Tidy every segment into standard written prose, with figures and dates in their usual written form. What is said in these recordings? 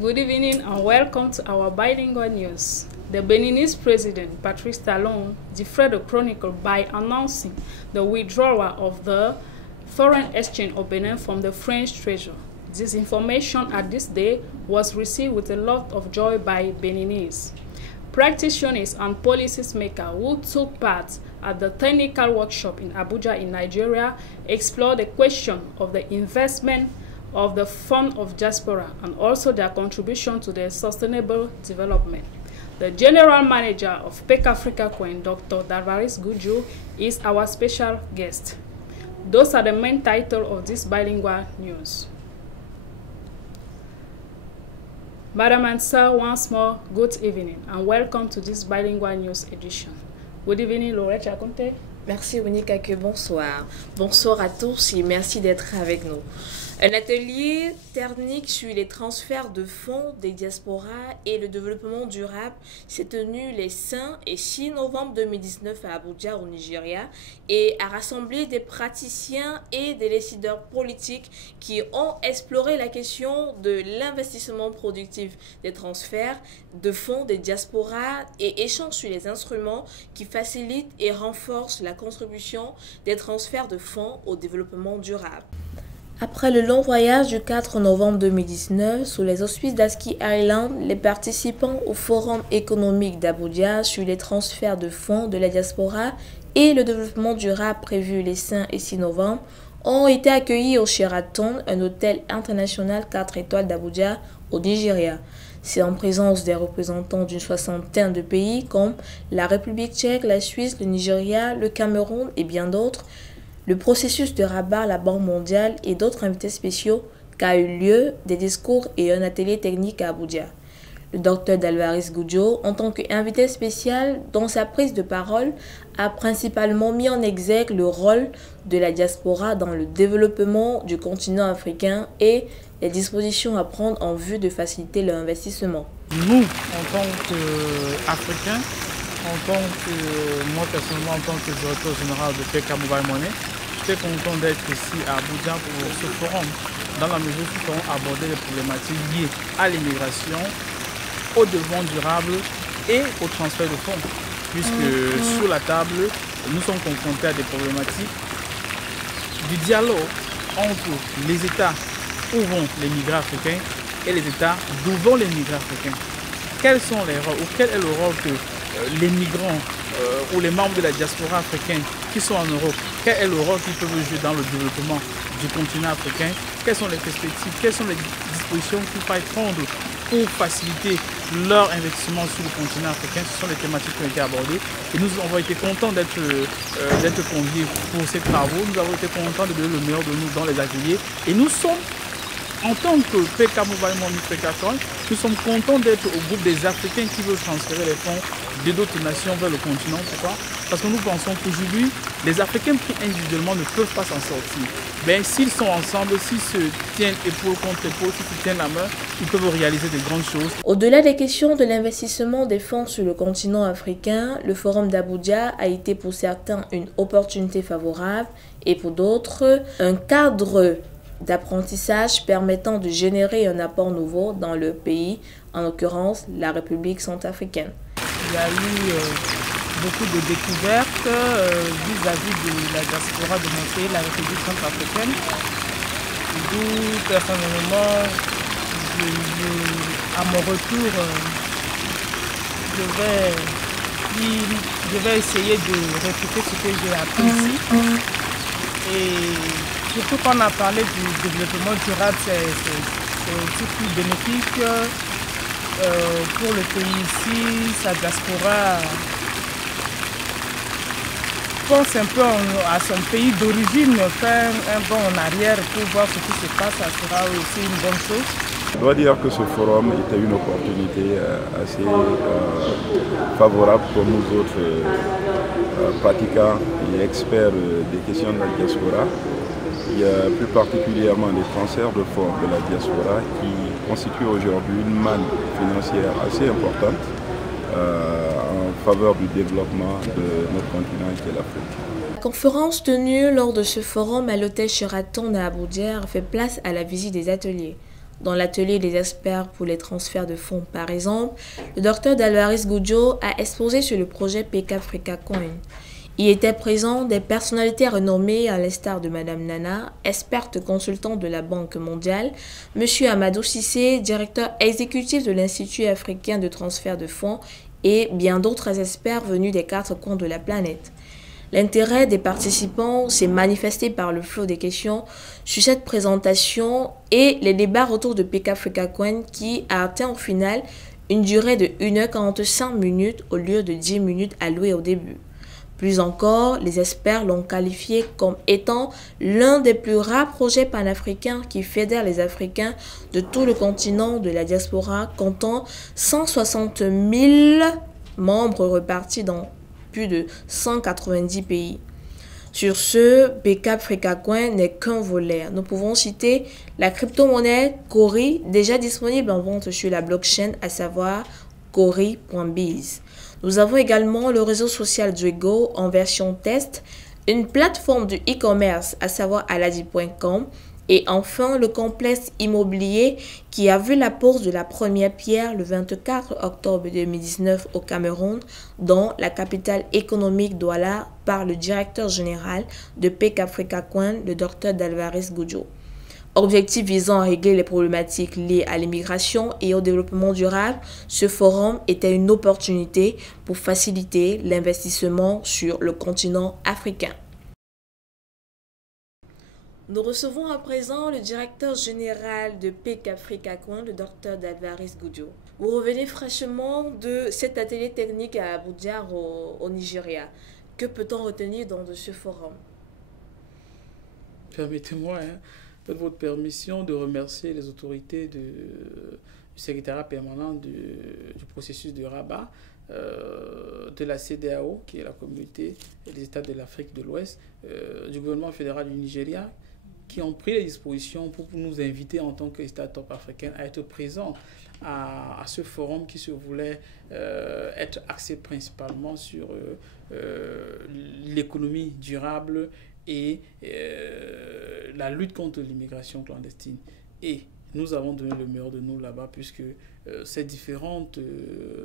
Good evening and welcome to our bilingual news. The Beninese president, Patrice Talon, defied the Chronicle by announcing the withdrawal of the foreign exchange of Benin from the French treasury. This information at this day was received with a lot of joy by Beninese. Practitioners and policymakers who took part at the technical workshop in Abuja in Nigeria explored the question of the investment of the fund of diaspora and also their contribution to their sustainable development. The general manager of PEC Africa Coin, Dr. Darvaris Gujo, is our special guest. Those are the main titles of this bilingual news. Madam and sir, once more, good evening and welcome to this bilingual news edition. Good evening, Laurette Chakonte. Merci Onikake, bonsoir. Bonsoir à tous et merci d'être avec nous. Un atelier technique sur les transferts de fonds des diasporas et le développement durable s'est tenu les 5 et 6 novembre 2019 à Abuja au Nigeria et a rassemblé des praticiens et des décideurs politiques qui ont exploré la question de l'investissement productif des transferts de fonds des diasporas et échangent sur les instruments qui facilitent et renforcent la contribution des transferts de fonds au développement durable. Après le long voyage du 4 novembre 2019, sous les auspices d'Aski Island, les participants au Forum économique d'Abuja sur les transferts de fonds de la diaspora et le développement durable prévu les 5 et 6 novembre ont été accueillis au Sheraton, un hôtel international 4 étoiles d'Abuja, au Nigeria. C'est en présence des représentants d'une soixantaine de pays comme la République tchèque, la Suisse, le Nigeria, le Cameroun et bien d'autres. Le processus de rabat, la Banque mondiale et d'autres invités spéciaux qu'a eu lieu des discours et un atelier technique à Abuja. Le docteur Darvaris Gujo, en tant qu'invité spécial, dans sa prise de parole, a principalement mis en exergue le rôle de la diaspora dans le développement du continent africain et les dispositions à prendre en vue de faciliter leur investissement. Nous, en tant qu'Africains, moi personnellement, en tant que directeur général de PEC Mobile Money, j'étais content d'être ici à Abuja pour ce forum, dans la mesure où nous allons aborder les problématiques liées à l'immigration, au développement durable et au transfert de fonds. Puisque sur la table, nous sommes confrontés à des problématiques du dialogue entre les États où vont les migrants africains et les États d'où vont les migrants africains. Quels sont les rôles ou quel est le rôle que les migrants ou les membres de la diaspora africaine qui sont en Europe, quel est le rôle qu'ils peuvent jouer dans le développement du continent africain? Quelles sont les perspectives, quelles sont les dispositions qu'il faut prendre pour faciliter leur investissement sur le continent africain? Ce sont les thématiques qui ont été abordées et nous avons été contents d'être conviés pour ces travaux. Nous avons été contents de donner le meilleur de nous dans les ateliers et nous sommes, en tant que PEC Mobile Money PEC Coin, nous sommes contents d'être au groupe des Africains qui veulent transférer les fonds d'autres nations vers le continent. Pourquoi? Parce que nous pensons qu'aujourd'hui, les Africains qui individuellement ne peuvent pas s'en sortir. Mais s'ils sont ensemble, s'ils se tiennent épaule contre épaule, s'ils se tiennent la main, ils peuvent réaliser de grandes choses. Au-delà des questions de l'investissement des fonds sur le continent africain, le Forum d'Abuja a été pour certains une opportunité favorable et pour d'autres un cadre d'apprentissage permettant de générer un apport nouveau dans le pays, en l'occurrence la République centrafricaine. Il y a eu beaucoup de découvertes vis-à-vis de la diaspora de mon pays, la République centrafricaine. D'où personnellement, à mon retour, je vais essayer de répliquer ce que j'ai appris ici. Et surtout quand on a parlé du développement durable, c'est aussi plus bénéfique pour le pays ici. Sa diaspora pense un peu à son pays d'origine, faire un bond en arrière pour voir ce qui se passe, ça sera aussi une bonne chose. Je dois dire que ce forum était une opportunité assez favorable pour nous autres pratiquants et experts des questions de la diaspora. Il y a plus particulièrement les transferts de fonds de la diaspora qui constituent aujourd'hui une manne financière assez importante en faveur du développement de notre continent qui est l'Afrique. La conférence tenue lors de ce forum à l'hôtel Sheraton à Abuja fait place à la visite des ateliers. Dans l'atelier des experts pour les transferts de fonds, par exemple, le docteur Dalvaris Gudjo a exposé sur le projet PK Africa Coin. Y étaient présents des personnalités renommées à l'instar de Madame Nana, experte consultante de la Banque mondiale, Monsieur Amadou Cissé, directeur exécutif de l'Institut africain de transfert de fonds et bien d'autres experts venus des 4 coins de la planète. L'intérêt des participants s'est manifesté par le flot des questions sur cette présentation et les débats autour de PK Africa Coin qui a atteint au final une durée de 1h45 au lieu de 10 minutes allouées au début. Plus encore, les experts l'ont qualifié comme étant l'un des plus rares projets panafricains qui fédère les Africains de tout le continent de la diaspora, comptant 160 000 membres repartis dans plus de 190 pays. Sur ce, PK Africa Coin n'est qu'un volet. Nous pouvons citer la crypto-monnaie Cori, déjà disponible en vente sur la blockchain, à savoir Cori.biz. Nous avons également le réseau social Dwigo en version test, une plateforme de e-commerce, à savoir aladi.com, et enfin le complexe immobilier qui a vu la pose de la première pierre le 24 octobre 2019 au Cameroun, dans la capitale économique Douala, par le directeur général de PK Africa Coin, le Dr Dalvaris Gudjo. Objectif visant à régler les problématiques liées à l'immigration et au développement durable, ce forum était une opportunité pour faciliter l'investissement sur le continent africain. Nous recevons à présent le directeur général de PK Africa Coin, le Dr Dalvaris Gudjo. Vous revenez fraîchement de cet atelier technique à Abuja au Nigeria. Que peut-on retenir de ce forum? Permettez-moi, avec votre permission, de remercier les autorités du secrétariat permanent du processus de Rabat, de la CEDEAO, qui est la communauté des États de l'Afrique de l'Ouest, du gouvernement fédéral du Nigeria, qui ont pris les dispositions pour nous inviter en tant que start-up africain à être présents à ce forum qui se voulait être axé principalement sur l'économie durable et la lutte contre l'immigration clandestine. Et nous avons donné le meilleur de nous là-bas, puisque ces différentes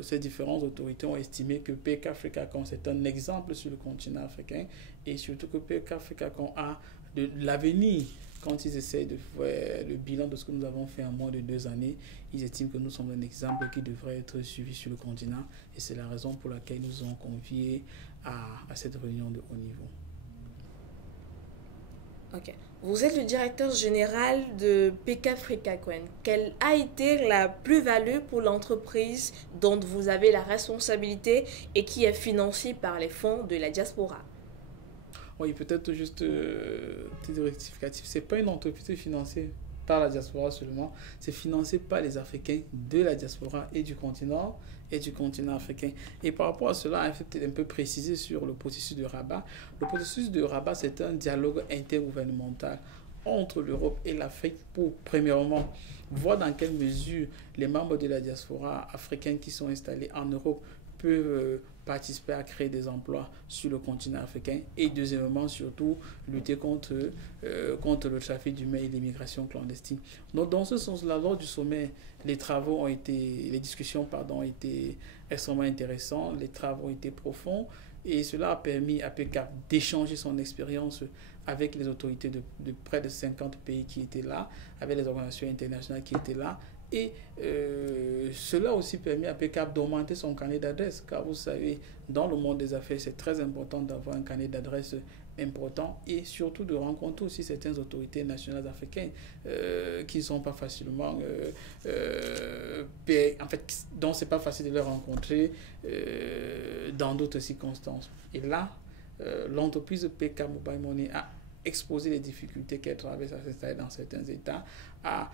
autorités ont estimé que PK Africa Coin c'est un exemple sur le continent africain, et surtout que PK Africa Coin a de l'avenir. Quand ils essayent de faire le bilan de ce que nous avons fait en moins de 2 années, ils estiment que nous sommes un exemple qui devrait être suivi sur le continent, et c'est la raison pour laquelle ils nous ont conviés à cette réunion de haut niveau. Ok. Vous êtes le directeur général de PK Africa Coin. Quelle a été la plus-value pour l'entreprise dont vous avez la responsabilité et qui est financée par les fonds de la diaspora? Oui, peut-être juste petit rectificatif. Ce n'est pas une entreprise financée par la diaspora seulement, c'est financé par les Africains de la diaspora et du continent africain. Et par rapport à cela, il faut peut-être un peu préciser sur le processus de Rabat. Le processus de Rabat, c'est un dialogue intergouvernemental entre l'Europe et l'Afrique pour, premièrement, voir dans quelle mesure les membres de la diaspora africaine qui sont installés en Europe peuvent participer à créer des emplois sur le continent africain, et deuxièmement, surtout, lutter contre le trafic d'humains et l'immigration clandestine. Donc, dans ce sens-là, lors du sommet, les discussions ont été extrêmement intéressantes, les travaux ont été profonds, et cela a permis à PK d'échanger son expérience avec les autorités de près de 50 pays qui étaient là, avec les organisations internationales qui étaient là. Et cela a aussi permis à PK d'augmenter son carnet d'adresses, car vous savez, dans le monde des affaires, c'est très important d'avoir un carnet d'adresses important, et surtout de rencontrer aussi certaines autorités nationales africaines qui ne sont pas facilement, dont c'est pas facile de les rencontrer dans d'autres circonstances. Et là, l'entreprise PK Mobile Money a exposer les difficultés qu'elle traverse à s'installer dans certains États, à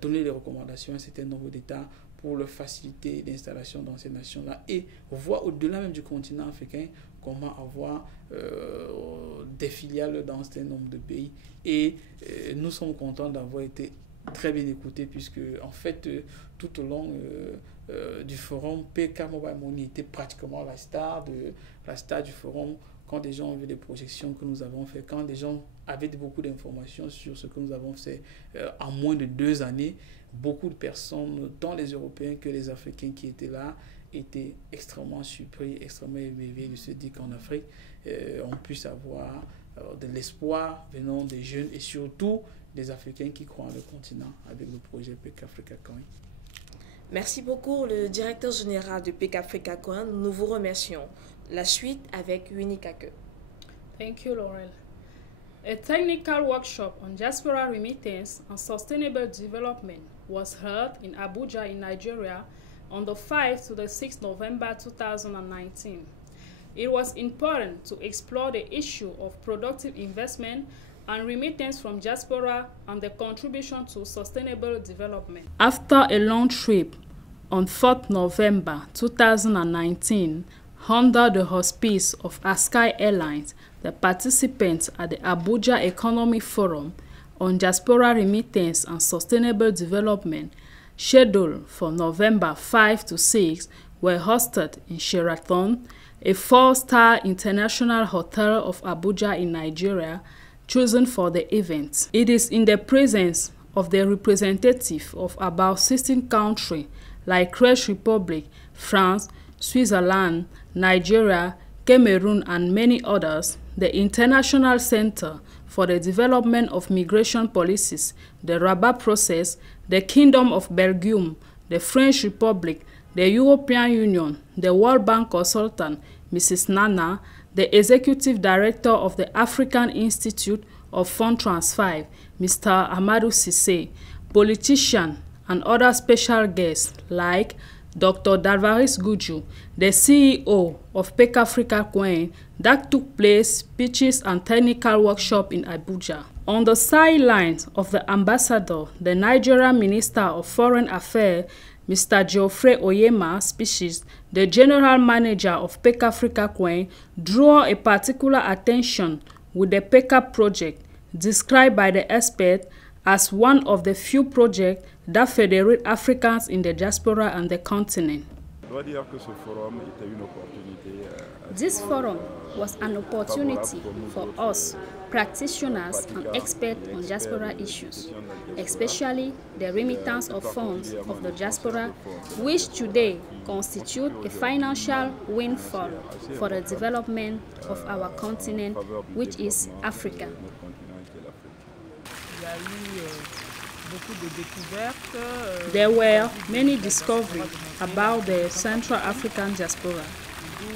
donner des recommandations à un certain nombre d'États pour leur faciliter l'installation dans ces nations-là, et voir au-delà même du continent africain comment avoir des filiales dans un certain nombre de pays. Et nous sommes contents d'avoir été très bien écoutés, puisque en fait, tout au long du forum, PK Mobile Money était pratiquement la star du forum. Quand des gens ont vu les projections que nous avons faites, quand des gens avaient beaucoup d'informations sur ce que nous avons fait en moins de 2 années, beaucoup de personnes, tant les Européens que les Africains qui étaient là, étaient extrêmement surpris, extrêmement émerveillés de se dire qu'en Afrique, on puisse avoir de l'espoir venant des jeunes et surtout des Africains qui croient en le continent avec le projet PK Africa Coin. Merci beaucoup, le directeur général de PK Africa Coin. Nous vous remercions. La suite avec Winnie Kake. Thank you, Laurel. A technical workshop on diaspora remittance and sustainable development was held in Abuja in Nigeria on the 5th to the 6th November 2019. It was important to explore the issue of productive investment and remittance from diaspora and the contribution to sustainable development. After a long trip on 4th November 2019, under the auspice of Askai Airlines, the participants at the Abuja Economic Forum on Diaspora Remittance and Sustainable Development, scheduled for November 5 to 6, were hosted in Sheraton, a 4-star international hotel of Abuja in Nigeria, chosen for the event. It is in the presence of the representative of about 16 countries like Czech Republic, France, Switzerland, Nigeria, Cameroon, and many others, the International Center for the Development of Migration Policies, the Rabat Process, the Kingdom of Belgium, the French Republic, the European Union, the World Bank consultant, Mrs. Nana, the Executive Director of the African Institute of Fund Transfer, Mr. Amadou Cissé, politicians, and other special guests like Dr. Dalvaris Guju, the CEO of PK Africa Coin, that took place speeches and technical workshop in Abuja. On the sidelines of the ambassador, the Nigerian Minister of Foreign Affairs, Mr. Geoffrey Oyema speeches, the general manager of PK Africa Coin drew a particular attention with the PK project, described by the expert as one of the few projects that federate Africans in the diaspora and the continent. This forum was an opportunity for us, practitioners and experts on diaspora issues, especially the remittance of funds of the diaspora, which today constitute a financial windfall for the development of our continent, which is Africa. There were many discoveries about the Central African diaspora.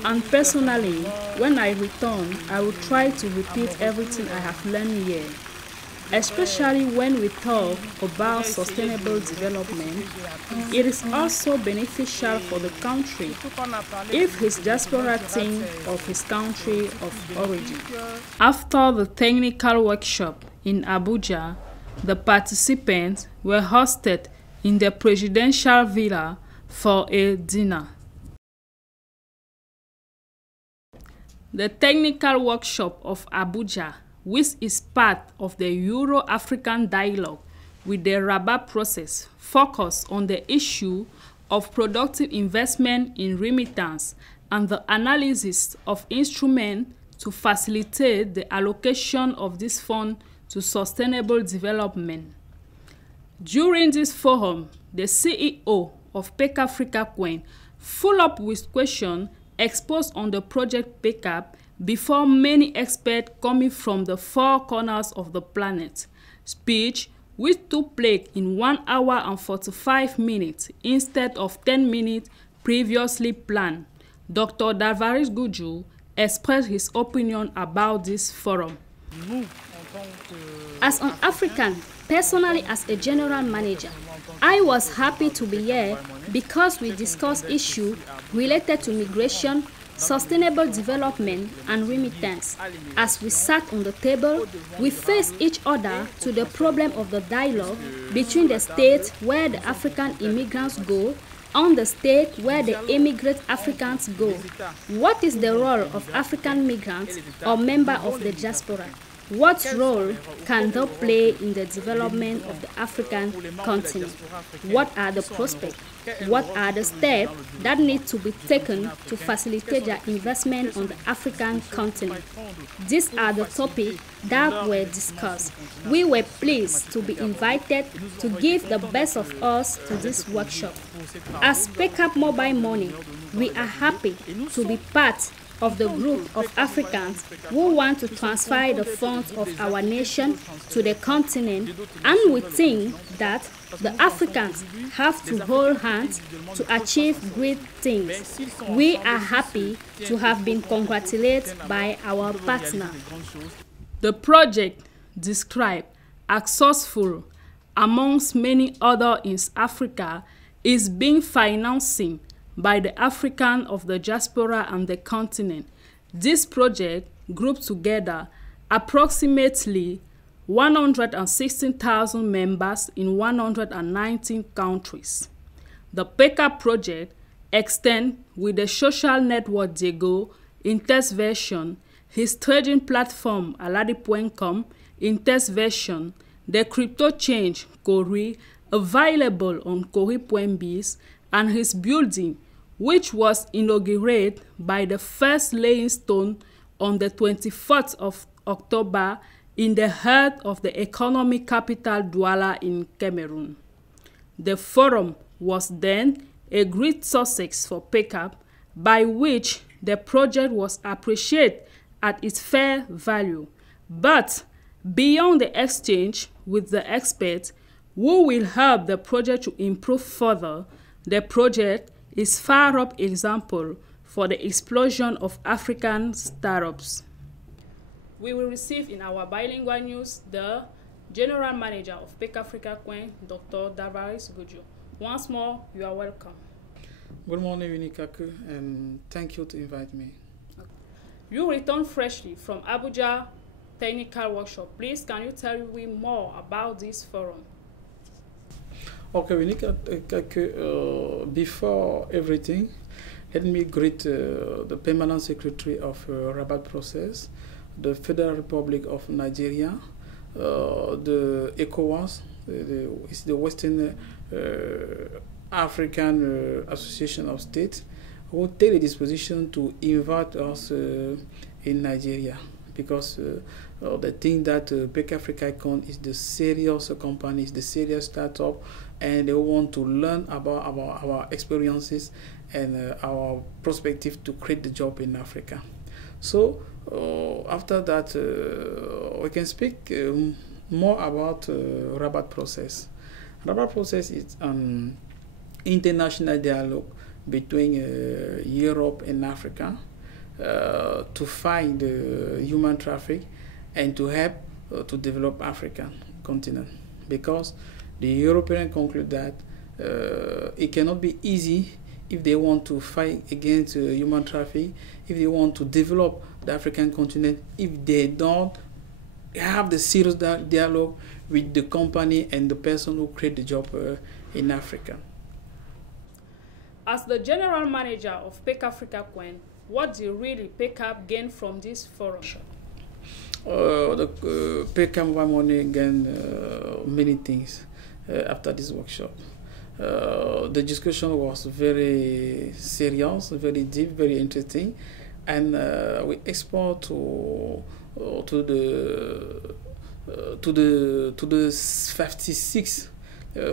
And personally, when I return, I will try to repeat everything I have learned here, especially when we talk about sustainable development. It is also beneficial for the country if his diaspora think of his country of origin. After the technical workshop in Abuja, the participants were hosted in the presidential villa for a dinner. The technical workshop of Abuja, which is part of the Euro-African dialogue with the Rabat process, focused on the issue of productive investment in remittance and the analysis of instruments to facilitate the allocation of this fund to sustainable development. During this forum, the CEO of PK Africa Coin followed up with questions exposed on the project PK before many experts coming from the four corners of the planet. Speech which took place in 1 hour and 45 minutes instead of 10 minutes previously planned. Dr. Dalvaris Guju expressed his opinion about this forum. As an African, personally as a general manager, I was happy to be here because we discussed issues related to migration, sustainable development, and remittance. As we sat on the table, we faced each other to the problem of the dialogue between the states where the African immigrants go and the state where the immigrant Africans go. What is the role of African migrants or members of the diaspora? What role can they play in the development of the African continent? What are the prospects? What are the steps that need to be taken to facilitate their investment on the African continent? These are the topics that were discussed. We were pleased to be invited to give the best of us to this workshop. As PECAP Mobile Money, we are happy to be part of the group of Africans who want to transfer the funds of our nation to the continent, and we think that the Africans have to hold hands to achieve great things. We are happy to have been congratulated by our partner. The project described as successful amongst many others in Africa is being financed by the African of the diaspora and the continent. This project grouped together approximately 116,000 members in 119 countries. The PECAP project extends with the social network Diego in test version, his trading platform Aladi.com in test version, the crypto change Cori available on Cori.biz, and his building, which was inaugurated by the first laying stone on the 24th of October in the heart of the economic capital Douala in Cameroon. The forum was then a great success for PECAP, by which the project was appreciated at its fair value. But beyond the exchange with the experts who will help the project to improve further, the project is far-up example for the explosion of African startups. We will receive in our bilingual news the General Manager of PEC Africa Coin, Dr. Davaris Gojo. Once more, you are welcome. Good morning, Winikaku, and thank you to invite me. You return freshly from Abuja Technical Workshop. Please, can you tell me more about this forum? Okay, Winikaku, before everything, let me greet the Permanent Secretary of Rabat Process, the Federal Republic of Nigeria, the ECOWAS, it's the Western African Association of States, who take the disposition to invite us in Nigeria, because they think that PEC Africa Con is the serious company, is the serious startup, and they want to learn about our experiences and our perspective to create the job in Africa. So after that, we can speak more about Rabat Process. Rabat Process is an international dialogue between Europe and Africa to fight human traffic and to help to develop African continent, because the Europeans conclude that it cannot be easy if they want to fight against human traffic, if they want to develop the African continent, if they don't have the serious dialogue with the company and the person who create the job in Africa. As the General Manager of PEC Africa Coin, what do you really PECAP gain from this forum? The PECAP Mobile Money gain many things after this workshop. The discussion was very serious, very deep, very interesting, and we export to the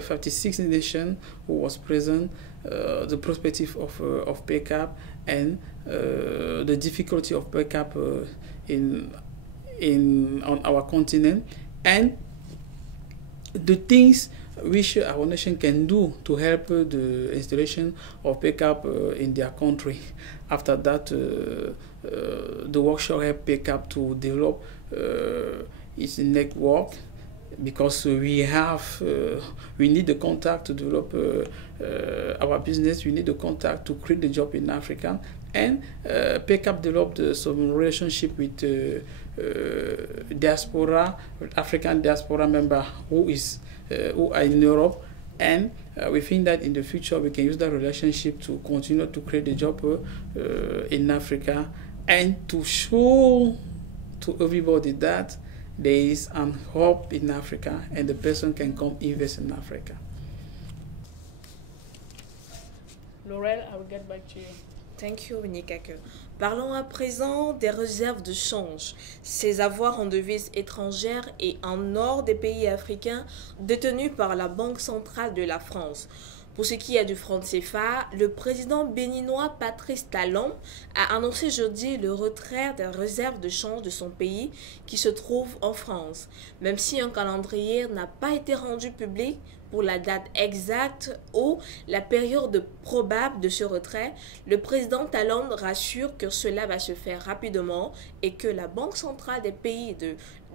56 nations who was present, the perspective of PECAP and the difficulty of PECAP on our continent, and the things which our nation can do to help the installation of PECAP in their country. After that, the workshop helped PECAP to develop its network, because we need the contact to develop our business. We need the contact to create the job in Africa, and PECAP developed some relationship with diaspora, African diaspora member who are in Europe, and we think that in the future we can use that relationship to continue to create the job in Africa, and to show to everybody that there is an hope in Africa and the person can come invest in Africa. Laurel, I will get back to you. Thank you, Nikake. Parlons à présent des réserves de change, ces avoirs en devises étrangères et en or des pays africains détenus par la Banque centrale de la France. Pour ce qui est du franc CFA, le président béninois Patrice Talon a annoncé jeudi le retrait des réserves de change de son pays qui se trouve en France. Même si un calendrier n'a pas été rendu public pour la date exacte ou la période probable de ce retrait, le président Talon rassure que cela va se faire rapidement et que la Banque centrale des pays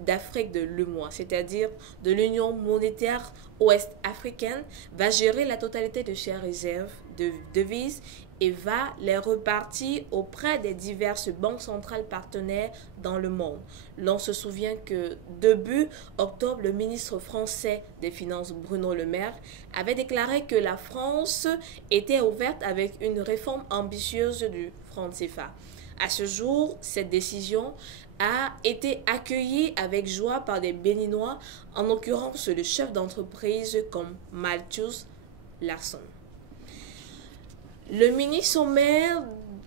d'Afrique de l'UEMOA, c'est-à-dire de l'Union monétaire ouest-africaine, va gérer la totalité de ses réserves de devises et va les repartir auprès des diverses banques centrales partenaires dans le monde. L'on se souvient que début octobre, le ministre français des Finances Bruno Le Maire avait déclaré que la France était ouverte avec une réforme ambitieuse du franc CFA. À ce jour, cette décision a été accueillie avec joie par des Béninois, en l'occurrence le chef d'entreprise comme Malthus Larson. Le mini-sommaire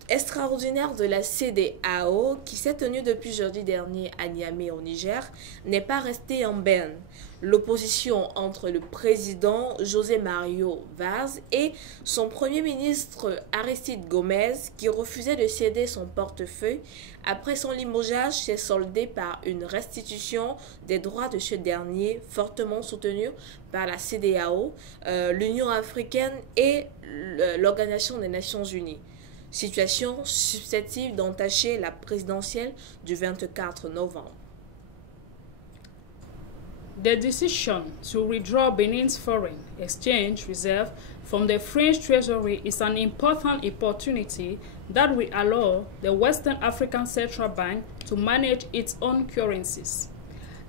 extraordinaire de la CEDEAO, qui s'est tenu depuis jeudi dernier à Niamey au Niger, n'est pas resté en berne. L'opposition entre le président José Mario Vaz et son premier ministre Aristide Gomez, qui refusait de céder son portefeuille après son limogeage, s'est soldée par une restitution des droits de ce dernier, fortement soutenue par la CEDEAO, l'Union africaine et l'Organisation des Nations Unies. Situation susceptible d'entacher la présidentielle du 24 novembre. The decision to withdraw Benin's foreign exchange reserve from the French Treasury is an important opportunity that will allow the Western African Central Bank to manage its own currencies.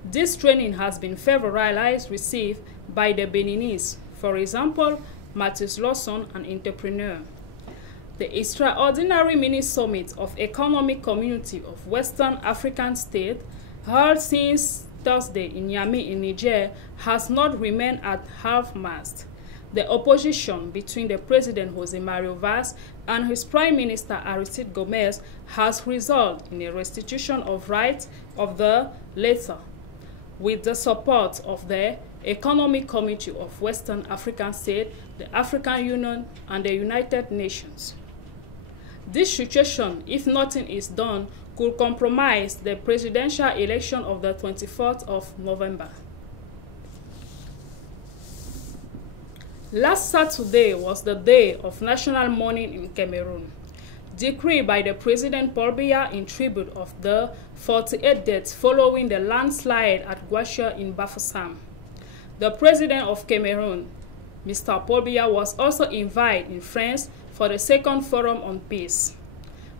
This training has been favorably received by the Beninese, for example, Matthias Lawson, an entrepreneur. The extraordinary mini-summit of Economic Community of Western African States, held since Thursday in Niamey in Niger, has not remained at half-mast. The opposition between the President José Mario Vaz and his Prime Minister Aristide Gomez has resulted in a restitution of rights of the latter, with the support of the Economic Community of Western African States, the African Union, and the United Nations. This situation, if nothing is done, could compromise the presidential election of the 24th of November. Last Saturday was the day of national mourning in Cameroon, decreed by the President Paul Biya in tribute of the 48 deaths following the landslide at Guasha in Bafoussam. The President of Cameroon, Mr. Paul Biya, was also invited in France for the Second Forum on Peace.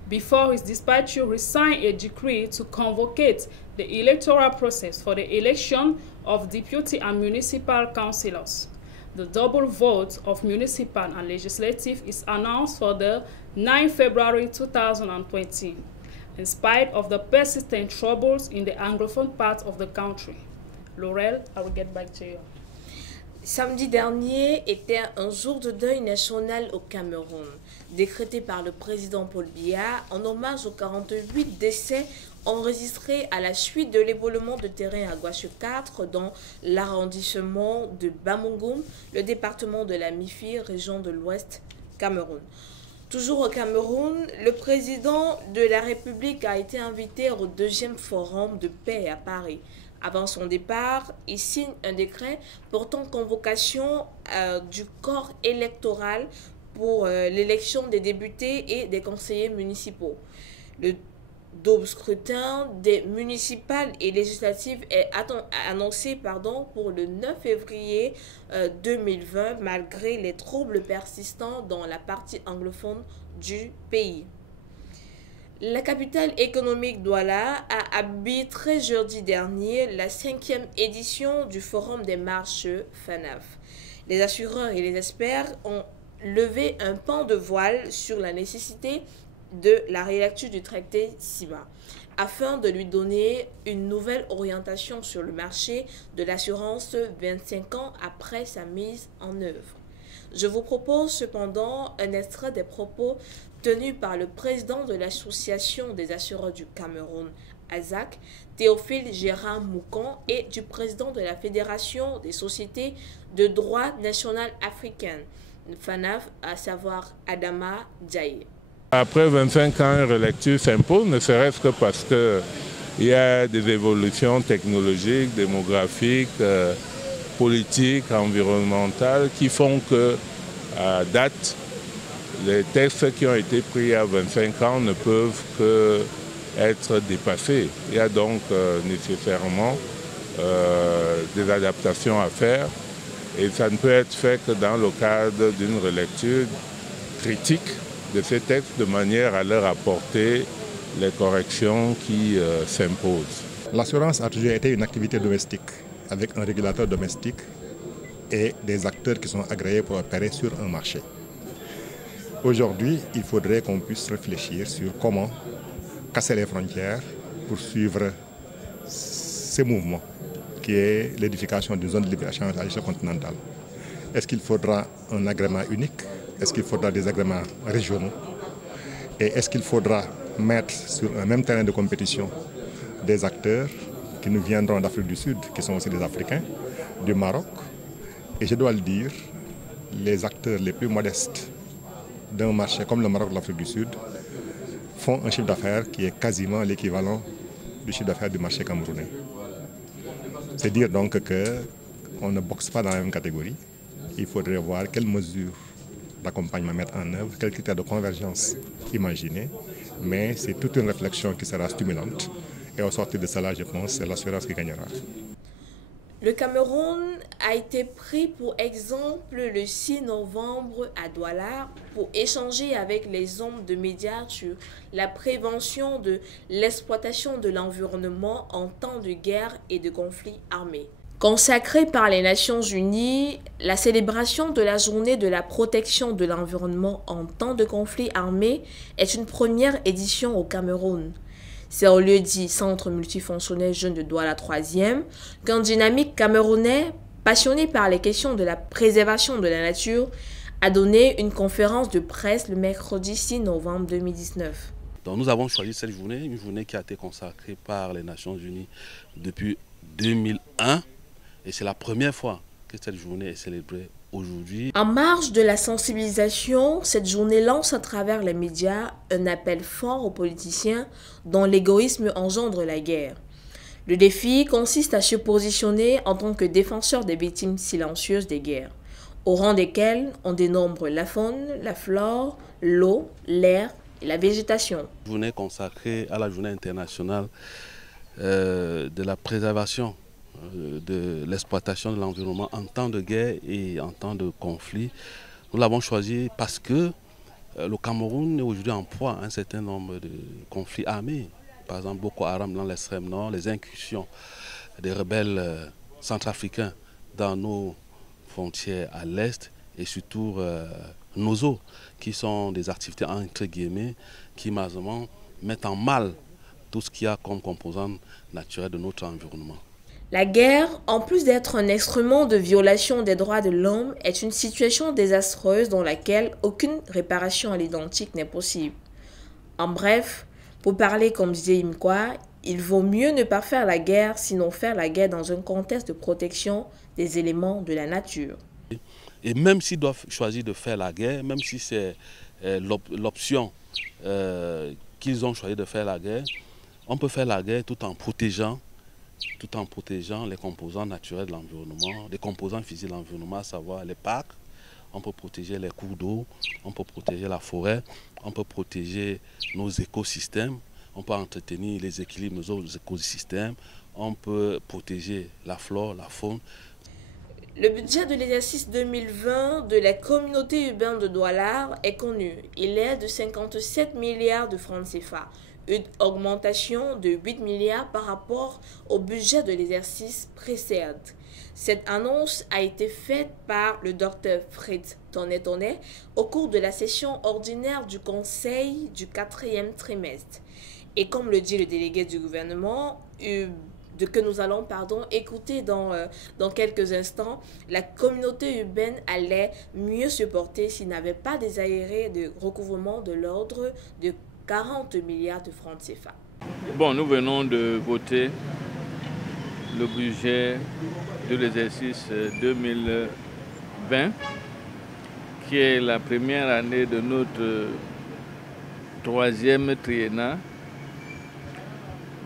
Before his dispatch, he signed a decree to convocate the electoral process for the election of deputy and municipal councillors. The double vote of municipal and legislative is announced for the 9 February 2020, in spite of the persistent troubles in the anglophone part of the country. Laurel, I will get back to you. Samedi dernier était un jour de deuil national au Cameroun, décrété par le président Paul Biya en hommage aux 48 décès enregistrés à la suite de l'éboulement de terrain à Guache 4 dans l'arrondissement de Bamougoum, le département de la Mifi, région de l'Ouest Cameroun. Toujours au Cameroun, le président de la République a été invité au 2e forum de paix à Paris. Avant son départ, il signe un décret portant convocation du corps électoral pour l'élection des députés et des conseillers municipaux. Le double scrutin des municipales et législatives est annoncé pour le 9 février 2020, malgré les troubles persistants dans la partie anglophone du pays. La capitale économique Douala a arbitré jeudi dernier la 5e édition du Forum des marches FANAF. Les assureurs et les experts ont levé un pan de voile sur la nécessité de la rélecture du traité CIMA, afin de lui donner une nouvelle orientation sur le marché de l'assurance 25 ans après sa mise en œuvre. Je vous propose cependant un extrait des propos tenus par le président de l'Association des assureurs du Cameroun, ASAC, Théophile Gérard Moucon, et du président de la Fédération des sociétés de droit national africaine, FANAF, à savoir Adama Diaye. Après 25 ans, une relecture s'impose, ne serait-ce que parce qu'il y a des évolutions technologiques, démographiques, politiques, environnementales qui font que, à date, les textes qui ont été pris il y a 25 ans ne peuvent que être dépassés. Il y a donc nécessairement des adaptations à faire et ça ne peut être fait que dans le cadre d'une relecture critique de ces textes de manière à leur apporter les corrections qui s'imposent. L'assurance a toujours été une activité domestique avec un régulateur domestique et des acteurs qui sont agréés pour opérer sur un marché. Aujourd'hui, il faudrait qu'on puisse réfléchir sur comment casser les frontières pour suivre ces mouvements qui est l'édification d'une zone de libre-échange à l'échelle continentale. Est-ce qu'il faudra un agrément unique? Est-ce qu'il faudra des agréments régionaux? Et est-ce qu'il faudra mettre sur un même terrain de compétition des acteurs qui nous viendront d'Afrique du Sud, qui sont aussi des Africains, du Maroc? Et je dois le dire, les acteurs les plus modestes d'un marché comme le Maroc de l'Afrique du Sud font un chiffre d'affaires qui est quasiment l'équivalent du chiffre d'affaires du marché camerounais. C'est dire donc qu'on ne boxe pas dans la même catégorie. Il faudrait voir quelles mesures d'accompagnement mettre en œuvre, quels critères de convergence imaginer. Mais c'est toute une réflexion qui sera stimulante. Et au sortir de cela, je pense, c'est l'assurance qui gagnera. Le Cameroun a été pris pour exemple le 6 novembre à Douala pour échanger avec les hommes de médias sur la prévention de l'exploitation de l'environnement en temps de guerre et de conflits armés. Consacrée par les Nations Unies, la célébration de la journée de la protection de l'environnement en temps de conflits armés est une première édition au Cameroun. C'est au lieu dit Centre multifonctionnel Jeunes de Douala 3e qu'un dynamique camerounais passionné par les questions de la préservation de la nature a donné une conférence de presse le mercredi 6 novembre 2019. Donc nous avons choisi cette journée, une journée qui a été consacrée par les Nations Unies depuis 2001 et c'est la première fois que cette journée est célébrée aujourd'hui. En marge de la sensibilisation, cette journée lance à travers les médias un appel fort aux politiciens dont l'égoïsme engendre la guerre. Le défi consiste à se positionner en tant que défenseur des victimes silencieuses des guerres, au rang desquelles on dénombre la faune, la flore, l'eau, l'air et la végétation. Journée consacrée à la journée internationale de la préservation de l'exploitation de l'environnement en temps de guerre et en temps de conflit. Nous l'avons choisi parce que le Cameroun est aujourd'hui en proie à un certain nombre de conflits armés. Par exemple, Boko Haram dans l'extrême nord, les incursions des rebelles centrafricains dans nos frontières à l'est et surtout nos eaux, qui sont des activités entre guillemets qui malheureusement mettent en mal tout ce qu'il y a comme composante naturelle de notre environnement. La guerre, en plus d'être un instrument de violation des droits de l'homme, est une situation désastreuse dans laquelle aucune réparation à l'identique n'est possible. En bref, pour parler comme disait Imkwa, il vaut mieux ne pas faire la guerre, sinon faire la guerre dans un contexte de protection des éléments de la nature. Et même s'ils doivent choisir de faire la guerre, même si c'est l'option qu'ils ont choisi de faire la guerre, on peut faire la guerre tout en protégeant les composants naturels de l'environnement, les composants physiques de l'environnement, à savoir les parcs. On peut protéger les cours d'eau, on peut protéger la forêt, on peut protéger nos écosystèmes, on peut entretenir les équilibres de nos écosystèmes, on peut protéger la flore, la faune. Le budget de l'exercice 2020 de la communauté urbaine de Douala est connu. Il est de 57 milliards de francs CFA, une augmentation de 8 milliards par rapport au budget de l'exercice précédent. Cette annonce a été faite par le Dr Fritz Tonnet au cours de la session ordinaire du Conseil du 4e trimestre. Et comme le dit le délégué du gouvernement, que nous allons écouter dans quelques instants, la communauté urbaine allait mieux se porter s'il n'avait pas des arriérés de recouvrement de l'ordre de 40 milliards de francs CFA. Bon, nous venons de voter le budget de l'exercice 2020, qui est la première année de notre 3e triennat,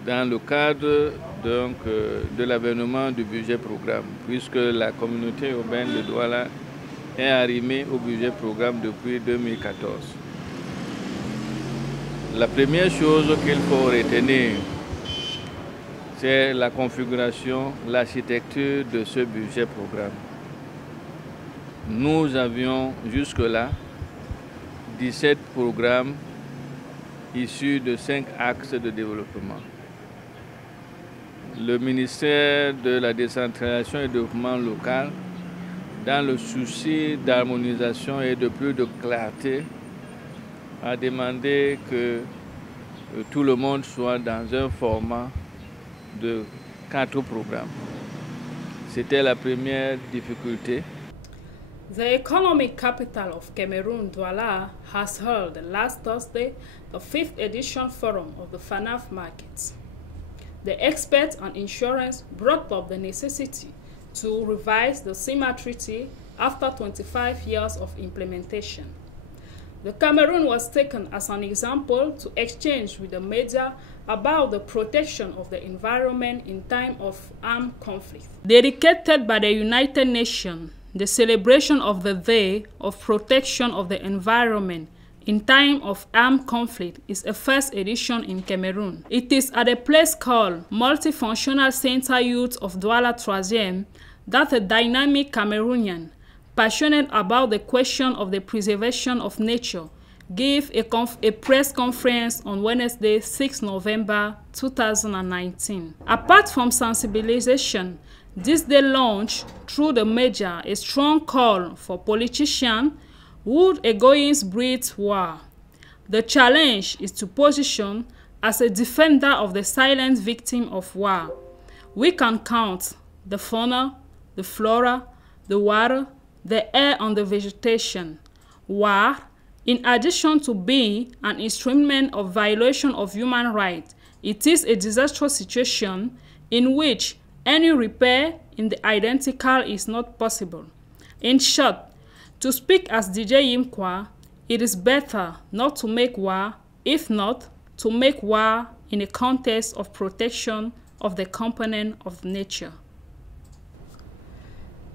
dans le cadre de l'avènement du budget programme, puisque la communauté urbaine de Douala est arrimée au budget programme depuis 2014. La première chose qu'il faut retenir, c'est la configuration, l'architecture de ce budget programme. Nous avions jusque-là 17 programmes issus de 5 axes de développement. Le ministère de la décentralisation et du développement local, dans le souci d'harmonisation et de plus de clarté, a demandé que tout le monde soit dans un format de 4 programmes. C'était la première difficulté. The economic capital of Cameroon, Douala, has held last Thursday the 5th edition forum of the FANAF markets. The experts on insurance brought up the necessity to revise the CIMA Treaty after 25 years of implementation. The Cameroon was taken as an example to exchange with the media about the protection of the environment in time of armed conflict. Dedicated by the United Nations, the celebration of the Day of Protection of the Environment in time of armed conflict is a first edition in Cameroon. It is at a place called Multifunctional Center Youth of Douala Troisième that a dynamic Cameroonian, passionate about the question of the preservation of nature, gave a press conference on Wednesday, 6 November 2019. Apart from sensibilization, this day launched through the media a strong call for politicians would against breed war. The challenge is to position as a defender of the silent victim of war. We can count the fauna, the flora, the water, the air and the vegetation. War, in addition to being an instrument of violation of human rights, it is a disastrous situation in which any repair in the identical is not possible. In short, to speak as DJ Yimkwa, it is better not to make war, if not to make war in a context of protection of the component of nature.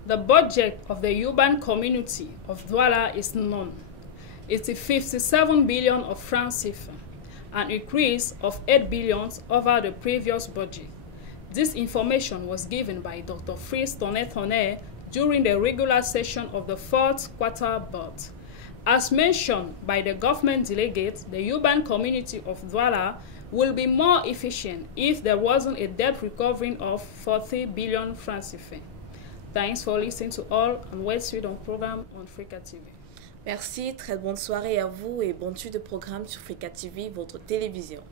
The budget of the urban community of Douala is known. It is 57 billion of francs CFA, an increase of 8 billion over the previous budget. This information was given by Dr. Fritz Tonnet during the regular session of the 4th quarter board. As mentioned by the government delegate, the urban community of Douala will be more efficient if there wasn't a debt recovery of 40 billion francs CFA. Thanks for listening to all and well suite on programme on Frika TV. Merci, très bonne soirée à vous et bonne suite de programme sur Frika TV, votre télévision.